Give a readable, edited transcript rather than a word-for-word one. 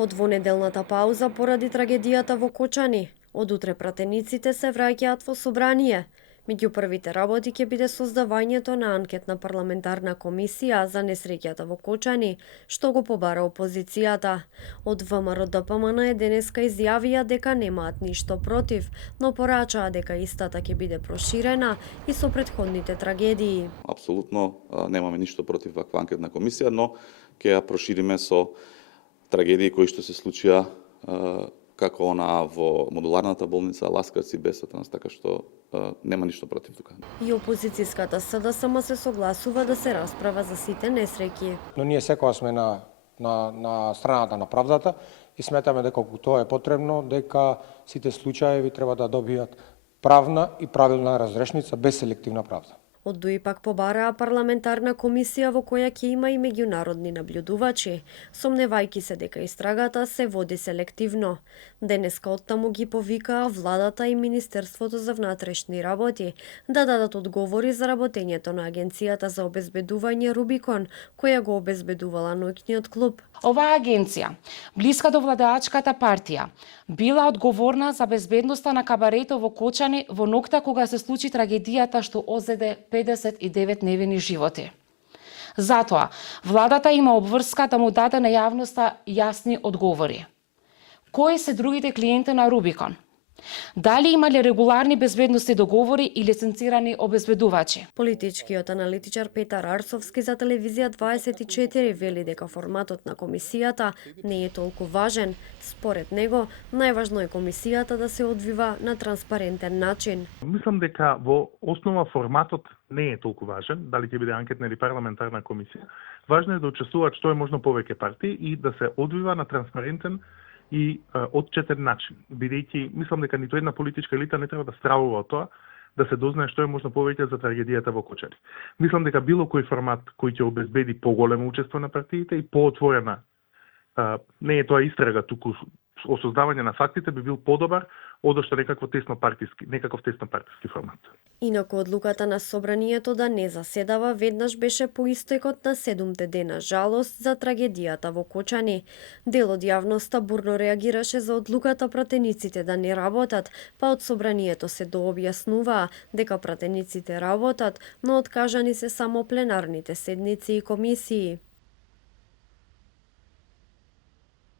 По двонеделната пауза поради трагедијата во Кочани, од утре пратениците се враќаат во собрание. Меѓу првите работи ќе биде создавањето на анкетна парламентарна комисија за несреќата во Кочани, што го побара опозицијата. Од ВМРО ДПМН денеска изјавија дека немаат ништо против, но порачаа дека истата ќе биде проширена и со претходните трагедии. Апсолутно немаме ништо против ваква анкетна комисија, но ќе ја прошириме со трагедии кои што се случија како она во модуларната болница Ласкарци Бесатанс, така што нема ништо против тука. И опозицијската СДСМ се согласува да се расправа за сите несреќи. Но ние секогаш сме на страната на правдата и сметаме дека кога тоа е потребно, дека сите случаи треба да добијат правна и правилна разрешница без селективна правда. Од ДУИ пак побараа парламентарна комисија во која ќе има и меѓународни наблюдувачи, сомневајќи се дека истрагата се води селективно. Денеска оттаму ги повикаа владата и Министерството за внатрешни работи да дадат одговори за работењето на Агенцијата за обезбедување Рубикон, која го обезбедувала ноќниот клуб. Оваа агенција, блиска до владеачката партија, била одговорна за безбедноста на кабарето во Кочани во ноќта кога се случи трагедијата што озеде 59 невини животи. Затоа, владата има обврска да му даде на јавноста јасни одговори. Кои се другите клиенти на Рубикон? Дали имале регуларни безбедности договори и лиценцирани обезбедувачи? Политичкиот аналитичар Петар Арсовски за телевизија 24 вели дека форматот на комисијата не е толку важен. Според него, најважно е комисијата да се одвива на транспарентен начин. Мислам дека во основа форматот не е толку важен, дали ќе биде анкетна или парламентарна комисија. Важно е да учествуваат што е можно повеќе партии и да се одвива на транспарентен и отчетен начин, бидејќи мислам дека ниту една политичка елита не треба да стравува од тоа да се дознае што е можно повеќе за трагедијата во Кочани. Мислам дека било кој формат кој ќе обезбеди поголемо учество на партиите и поотворена, не е тоа истрага, туку осознавање на фактите би бил подобар одошто некаков тесно партиски формат. Инаку одлуката на собранието да не заседава веднаш беше по истекот на 7 дена жалост за трагедијата во Кочани. Дел од јавноста бурно реагираше за одлуката пратениците да не работат, па од собранието се дообјаснуваа дека пратениците работат, но откажани се само пленарните седници и комисии.